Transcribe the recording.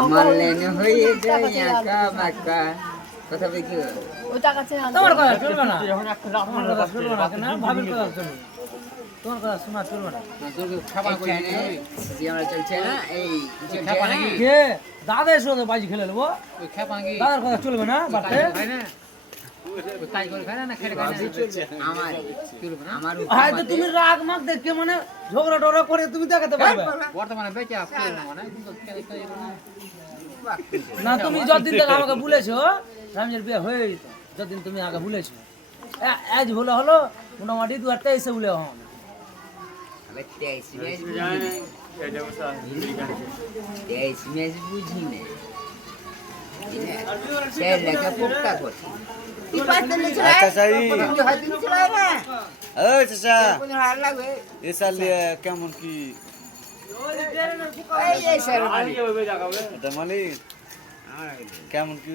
আমার লেনে হয়ে যায় একা বাঁকা কথা বলছি ওটা কাছে তোমার কথা চলবে না তোমার কথা চলবে না কেন ভাবির কথা চলবে তোমার কথা শোনা চলবে না এখানে যে আমরা চলছে না এই কে দাদা এসো তো বাজি খেলে নেবো দাদার কথা চলবে না বাড়তে আমার আমার হয়তো তুমি রাগ মাগ দেখে মানে ঝগড়া টগড়া করে তুমি দেখাতে পারবে না তুমি যতদিন থেকে আমাকে বলেছো রামজের বিয়ে হয়ে যেত যতদিন তুমি আগে বলেছো আজ হলো হলো মোটামুটি 2023 বলে হন তেইশ মেজ বুঝি না ছেলেকে পোক্তা করছি ये साल কেমন কি এটা মালিক কেমন কি